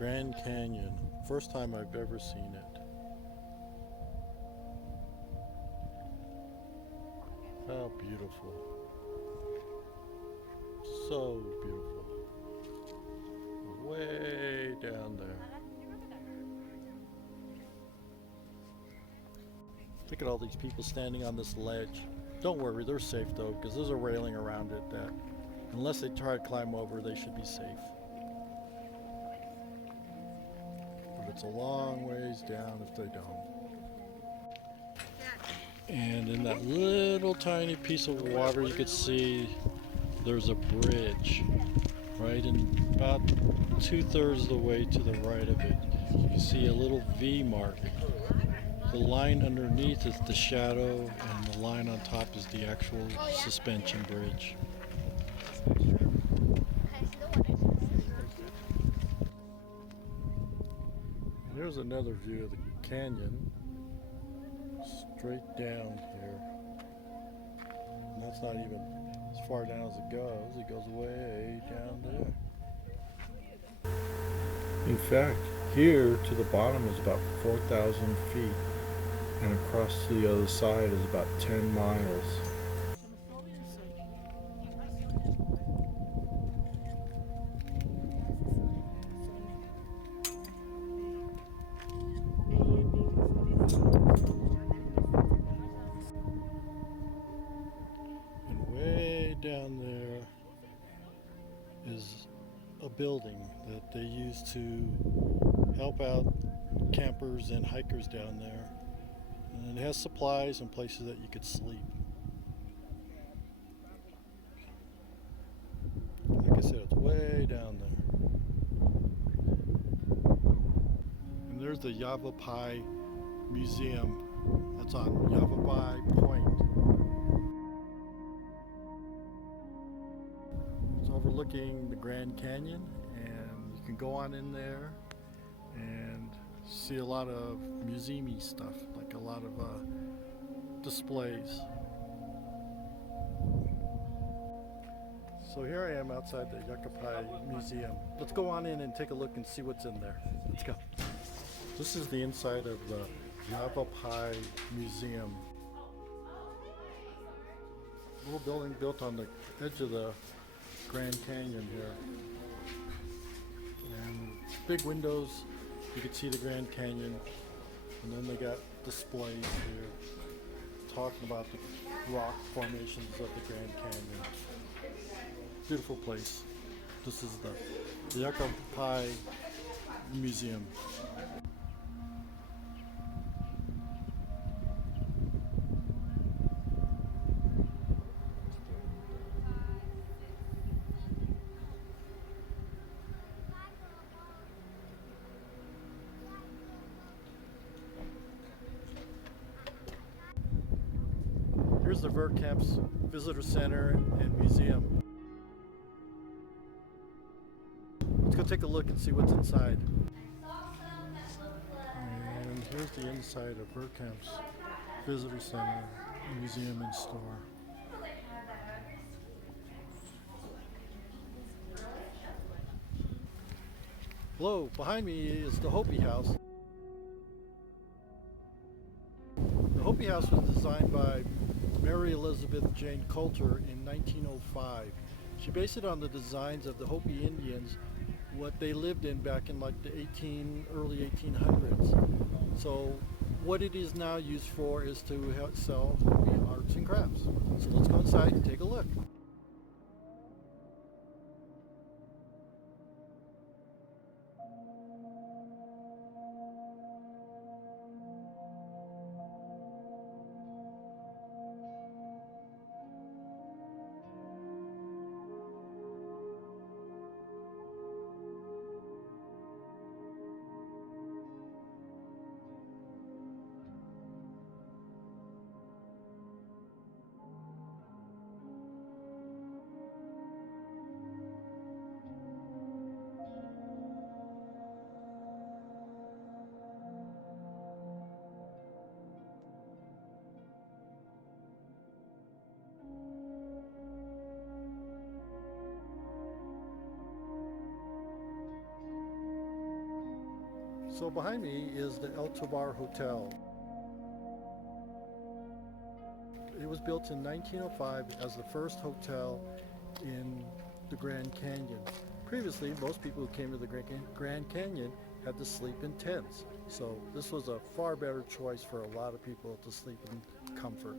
Grand Canyon. First time I've ever seen it. How beautiful. So beautiful. Way down there. Look at all these people standing on this ledge. Don't worry, they're safe though, because there's a railing around it that unless they try to climb over, they should be safe. But it's a long ways down if they don't. And in that little tiny piece of water you could see there's a bridge right in about 2/3 of the way to the right of it. You can see a little V mark. The line underneath is the shadow and the line on top is the actual suspension bridge. Here's another view of the canyon. Straight down here. And that's not even as far down as it goes. It goes way down there. In fact, here to the bottom is about 4,000 feet. And across to the other side is about 10 miles. And way down there is a building that they use to help out campers and hikers down there. And it has supplies and places that you could sleep. Like I said, it's way down there. And there's the Yavapai Museum. That's on Yavapai Point. It's overlooking the Grand Canyon, and you can go on in there and see a lot of museum-y stuff, like a lot of displays. So here I am outside the Yavapai Museum. Let's go on in and take a look and see what's in there. Let's go. This is the inside of the Yavapai Museum. A little building built on the edge of the Grand Canyon here. And big windows, you can see the Grand Canyon. And then they got displays here talking about the rock formations of the Grand Canyon. Beautiful place. This is the Yavapai Museum. Here's the Verkamp's Visitor Center and Museum. Let's go take a look and see what's inside. And here's the inside of Verkamp's Visitor Center, Museum and Store. Hello, behind me is the Hopi House. The Hopi House was designed by Mary Elizabeth Jane Coulter in 1905. She based it on the designs of the Hopi Indians, what they lived in back in like the early 1800s. So what it is now used for is to sell Hopi arts and crafts. So let's go inside and take a look. So behind me is the El Tovar Hotel. It was built in 1905 as the first hotel in the Grand Canyon. Previously, most people who came to the Grand Canyon had to sleep in tents. So this was a far better choice for a lot of people to sleep in comfort.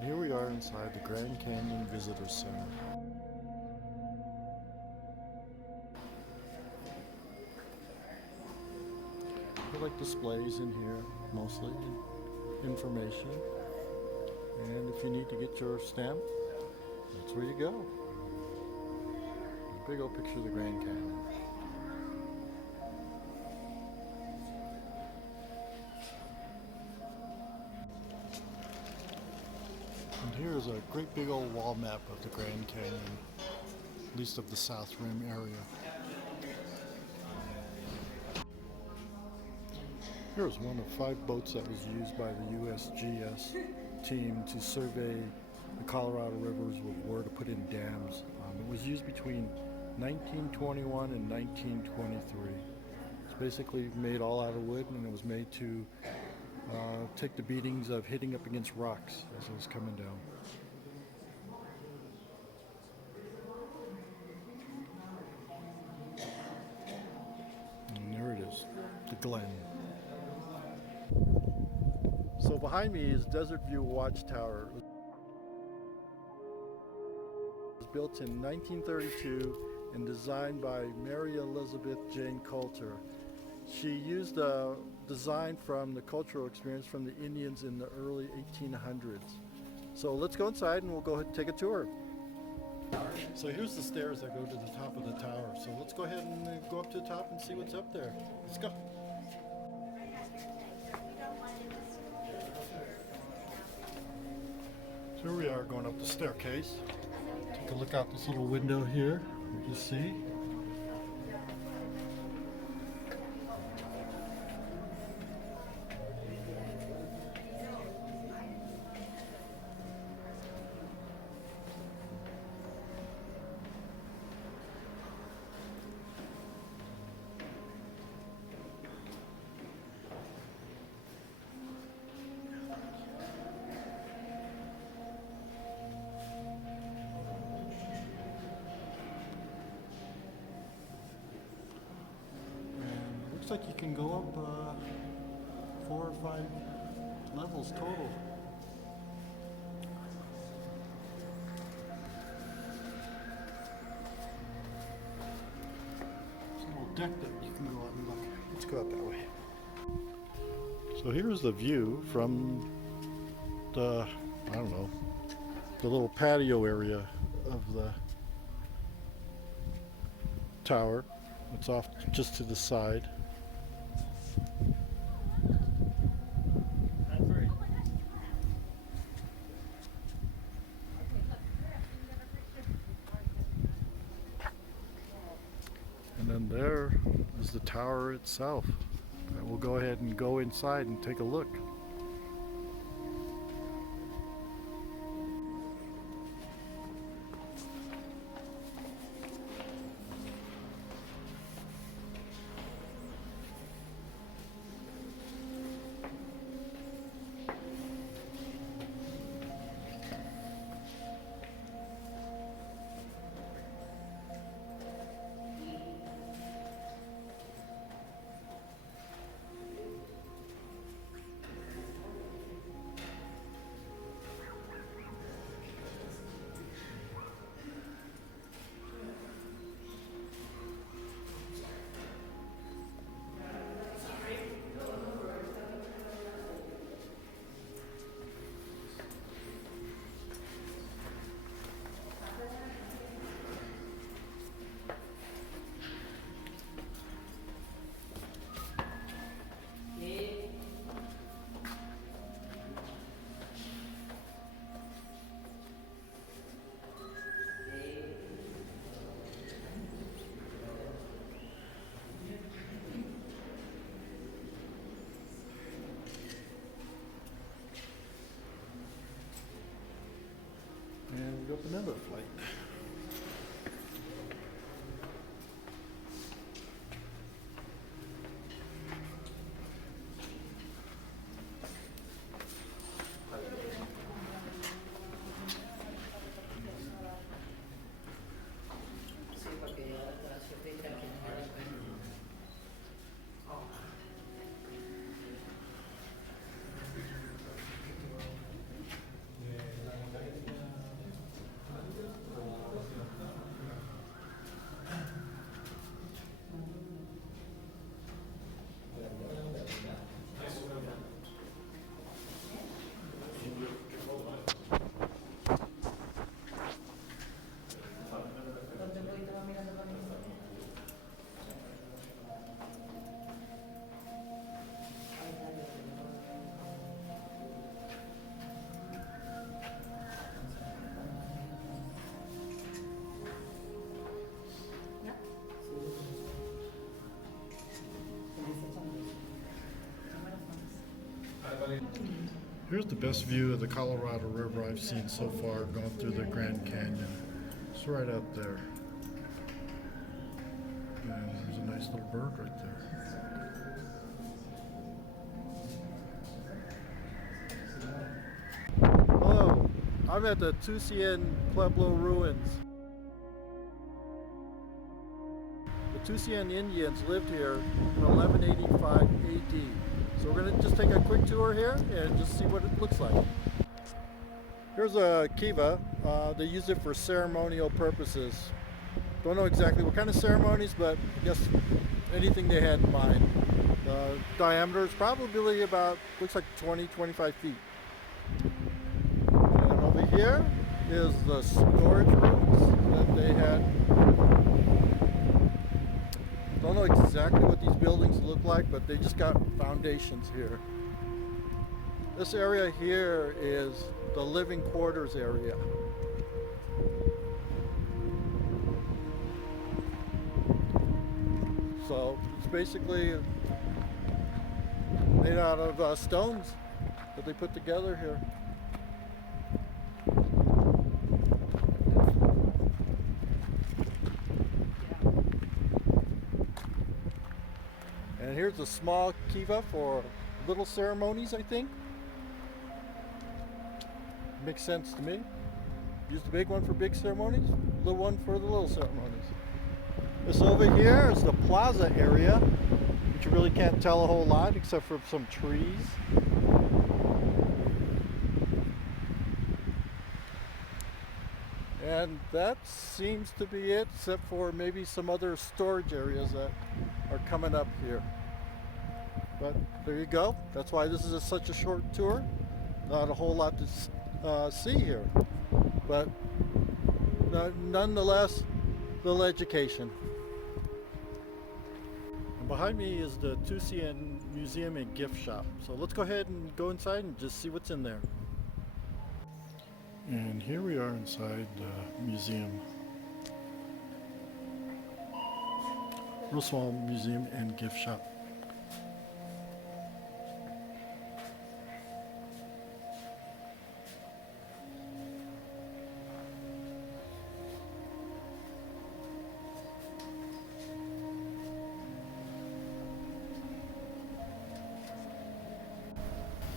Here we are inside the Grand Canyon Visitor Center. There are like displays in here, mostly information. And if you need to get your stamp, that's where you go. Big old picture of the Grand Canyon. And here is a great big old wall map of the Grand Canyon, at least of the South Rim area. Here is one of 5 boats that was used by the USGS team to survey the Colorado rivers with where to put in dams. It was used between 1921 and 1923. It's basically made all out of wood, and it was made to take the beatings of hitting up against rocks as it was coming down. And there it is, the Glen. So behind me is Desert View Watchtower. It was built in 1932 and designed by Mary Elizabeth Jane Coulter. She used a design from the cultural experience from the Indians in the early 1800s. So let's go inside and we'll go ahead and take a tour. So here's the stairs that go to the top of the tower. So let's go ahead and go up to the top and see what's up there. Let's go. So here we are going up the staircase. Take a look out this little window here. You can see. Looks like you can go up 4 or 5 levels total. There's a little deck that you can go out and look. Let's go out that way. So here's the view from the, I don't know, the little patio area of the tower. It's off just to the side. And then there is the tower itself. And we'll go ahead and go inside and take a look. And we go up another flight. Here's the best view of the Colorado River I've seen so far going through the Grand Canyon. It's right out there. And there's a nice little bird right there. Hello, I'm at the Tusayan Pueblo ruins. The Tusayan Indians lived here in 1185 AD. So we're going to just take a quick tour here and just see what it looks like. Here's a kiva. They use it for ceremonial purposes. Don't know exactly what kind of ceremonies, but I guess anything they had in mind. The diameter is probably about, looks like 20-25 feet. And over here is the storage rooms that they had. Don't know exactly what these buildings look like, but they just got foundations here. This area here is the living quarters area. So it's basically made out of stones that they put together here. And here's a small kiva for little ceremonies, I think. Makes sense to me. Use the big one for big ceremonies, little one for the little ceremonies. This over here is the plaza area, which you really can't tell a whole lot except for some trees. And that seems to be it, except for maybe some other storage areas that are coming up here. But there you go. That's why this is such a short tour. Not a whole lot to see here. But nonetheless, little education. And behind me is the Tusayan Museum and Gift Shop. So let's go ahead and go inside and just see what's in there. And here we are inside the museum. Real small museum and gift shop.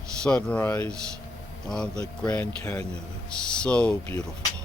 Sunrise on the Grand Canyon. It's so beautiful.